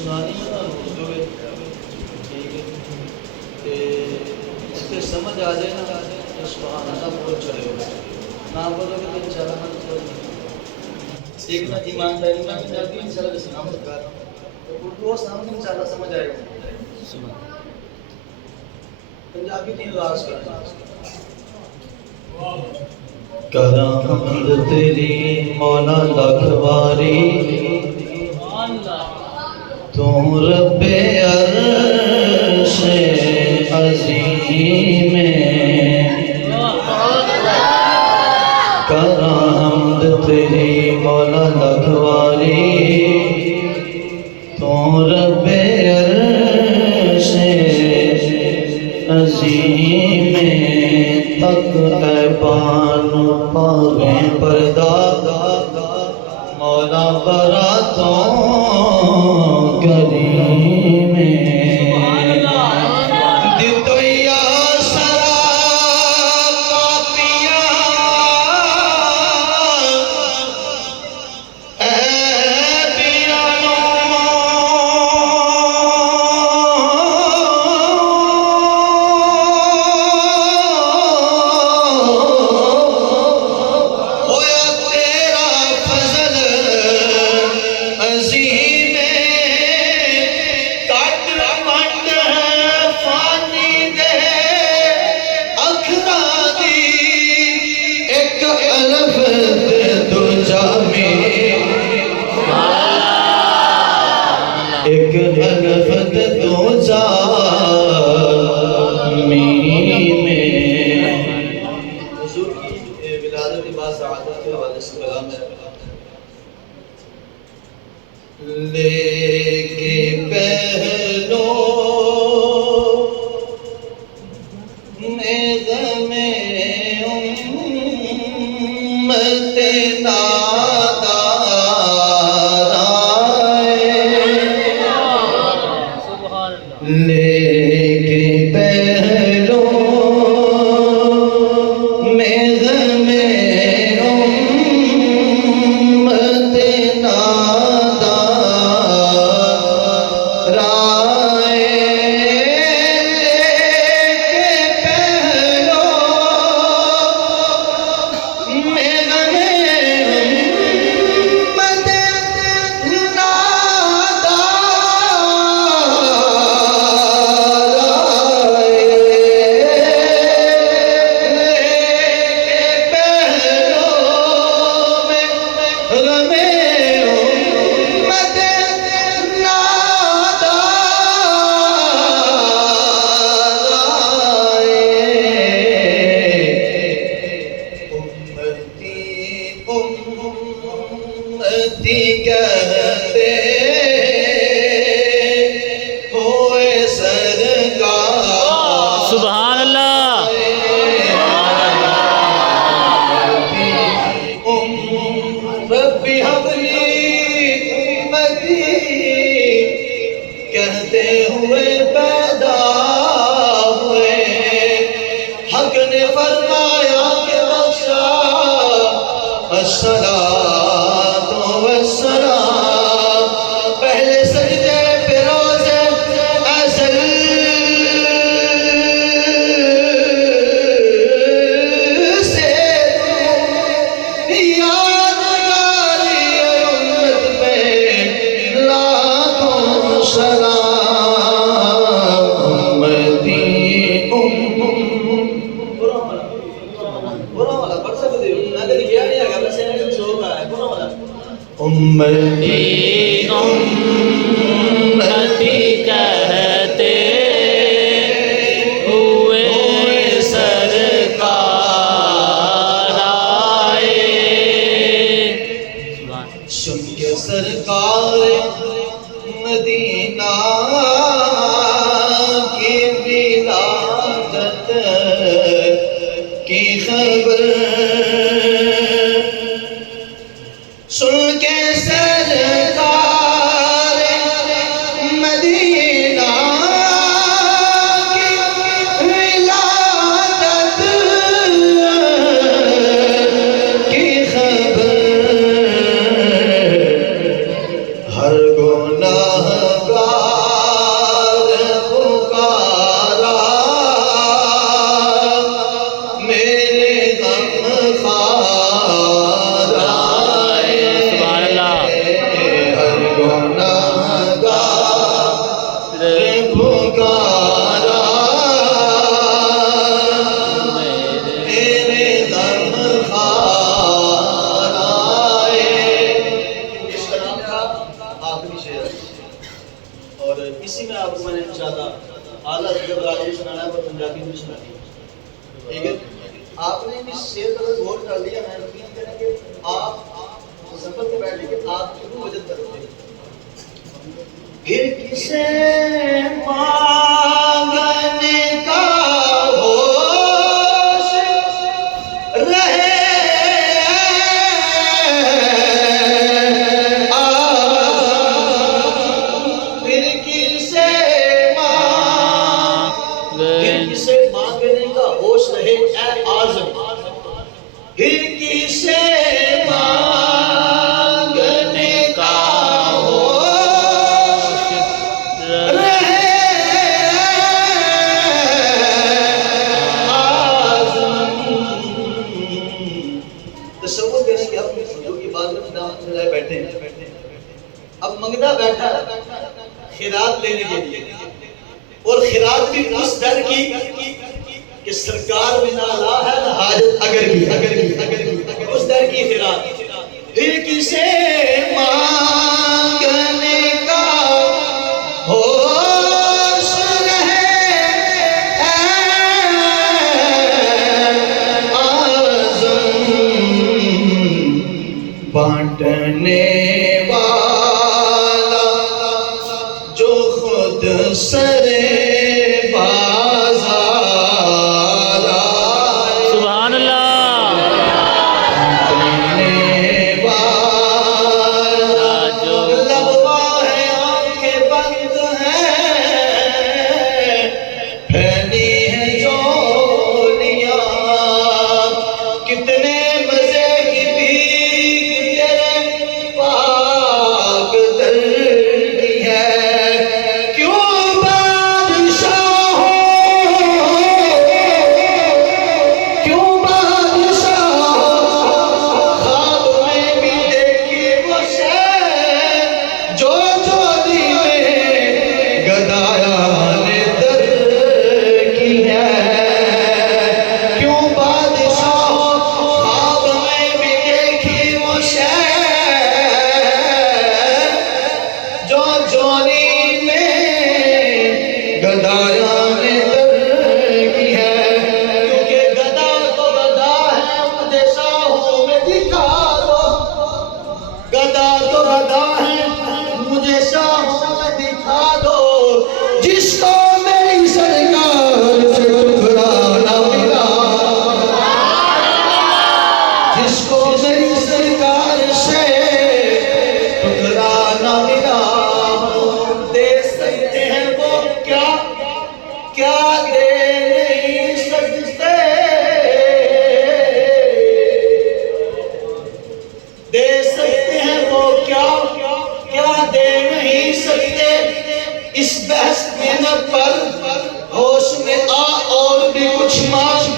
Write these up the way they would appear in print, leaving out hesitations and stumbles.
سنانی ہے نا جو ٹھیک ہے کہ اس کے سمجھ آ جائے نا تو سبحان اللہ بہت چلے گا نہ بولو گے تو انشاءاللہ نہ کوئی سیکھنا ایمانداری میں پنجابی انشاءاللہ سے نام کر رہا ہوں تو اردو سامنے انشاءاللہ سمجھ آئے گا پنجابی کی راز کرنا کراں حمد تیری مولا لاکھ باری تو رب عرش عظیم کراں حمد تیری مولا لاکھ باری تو رب عرش عظیم تک اے بانو پاویں پردہ مولا براتوں کریم دیتو یا سرا کاپیاں اے پیرانوں ایک الفت دو جا میم حضور کی ولادت با سعادت کے حوالے سے کلام ہے لے کے پہلو نظم امت نادار لے کے پہلو نظم امت نادار کہتے ہوئے سرکار سبحان اللہ ربی حبلی امتی کہتے ہوئے پیدا ہوئے حق نے فرمایا کہ بخشا الصلاۃ پہلے سجدے پہ روزے ازل سے یادگاری امت پہ لاکھوں سلام امتی برا والا پڑھ سکتے ہو نہ کہ کیا نہیں آگا بس ایسے سو رہا ہے برا والا امتی امتی کہتے ہوئے سرکار آئے سن کے سرکار مدینہ کی ولادت کی خبر سن کے سرکار مدینہ کی ولادت کی خبر ہر گناہ اسی میں آپ کو میں نے انشاءاللہ اعلیٰ ذکر راجی سنانا ہے اور پنجابی بھی سنانی ہے. ٹھیک ہے. آپ نے بھی شعر کا غور کر لیا. میں یقین کریں کہ آپ سفر پہ بیٹھ کے آپ کیوں وجد کرتے ہیں. پھر کسے مانگنے کا ہوش رہے اب منگتا بیٹھا خیرات لینے کے لیے اور خیرات بھی اس در کی کہ سرکار میں نہ لا ہے نہ حاجت اگر کی اس در کی خیرات. پھر کسے مانگنے کا ہوش رہے آزم بانٹنے والا جو خود سرے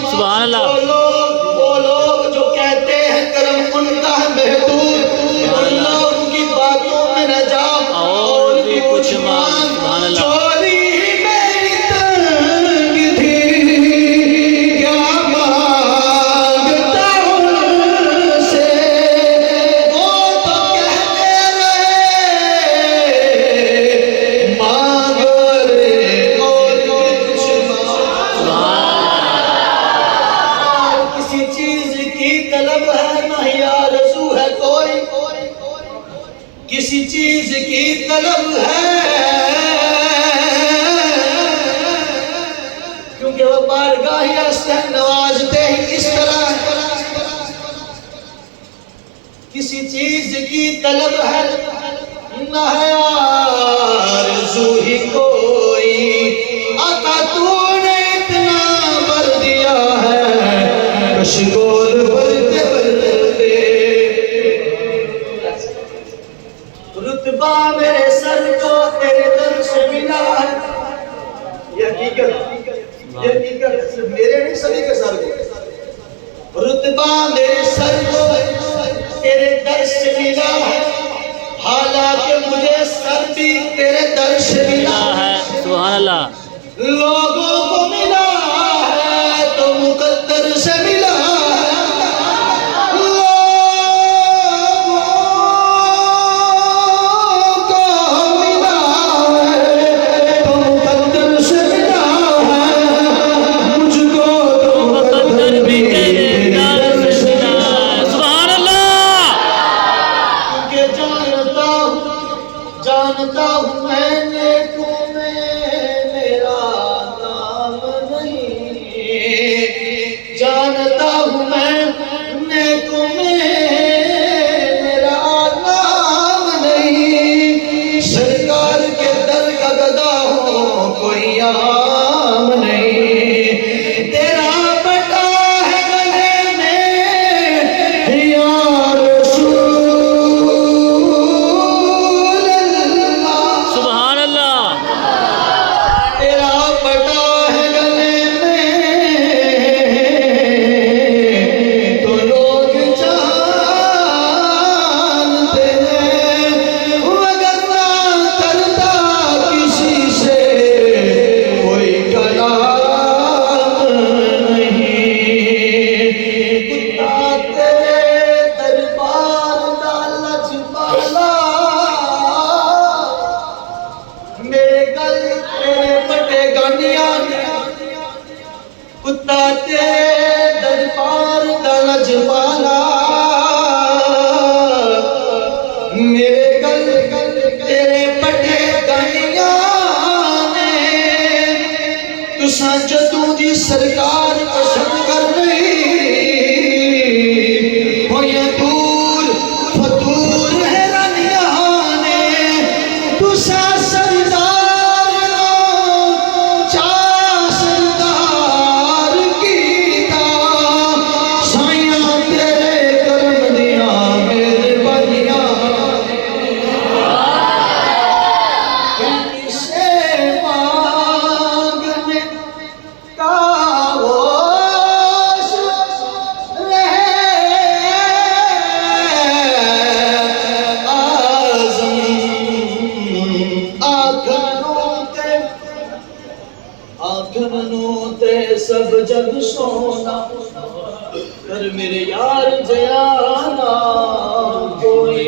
سبحان اللہ. کسی چیز کی طلب ہے کیونکہ وہ بارگاہ استر نوازتے ہی اس طرح کسی چیز کی طلب ہے نہ ہے آرزو ہی کوئی عطا تو نے اتنا بر دیا ہے کشگول بلتے بلتے رتبہ میرے سر کو تیرے در سے ملا ہے یہ حقیقت میرے نہیں سبھی کے سر کو رتبہ میرے سر کو تیرے در سے ملا ہے حالانکہ مجھے سر بھی تیرے در سے ملا ہے سبحان اللہ لوگوں کو ملا ہے تو مقدر سے ملا ہے لوگوں کو ملا ہے جانتا ہوں میں نیکوں میں میرا نام نہیں، جانتا ہوں میں نیکوں میں میرا نام نہیں، سرکار کے در کا گدا ہوں کوئی عام نہیں، تیرا بٹا ہے گلے میں یا رسول اللہ، سبحان اللہ تیرا بٹا ہے گلے میں تو لوگ جانتے ہیں، مگر نہ کرتا کسی سے کوئی کلام نہیں، کتا تیرے دربار کا لجپالا، میرے گل تیرے پٹے گانیاں نے، کتا تیرے دربار دا لجپالا، میرے گل تیرے پٹے گانیاں نے، تساں جدوں دی سرکار پسند کر رہی ہویا دور فتور حیرانیاں نے، تساں سردار نو چا سردار کیتا، سائیاں تیرے کرم دیاں مہربانیاں سے مانگنے کا ہوش رہے آزم، آکھنوں تے سب جگ سونا، کر میرے یار جیانا کوئی،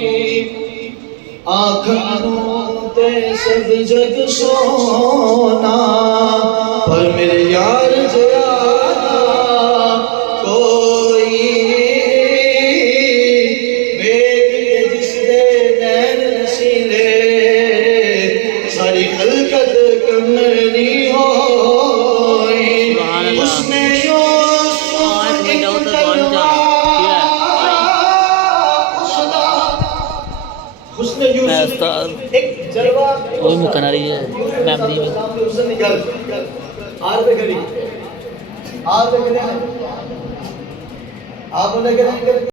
آکھنوں تے سب جگ سونا، پر میرے یار جیانا کوئی، بیگ کے جس دے نین نسیلے ساری خلقت کمنی ہوئی، سبحان اللہ اس نے یوسف ایک جلوہ حسن یوسف ایک جلوہ وہی مکن رہی ہے میموری میں آپ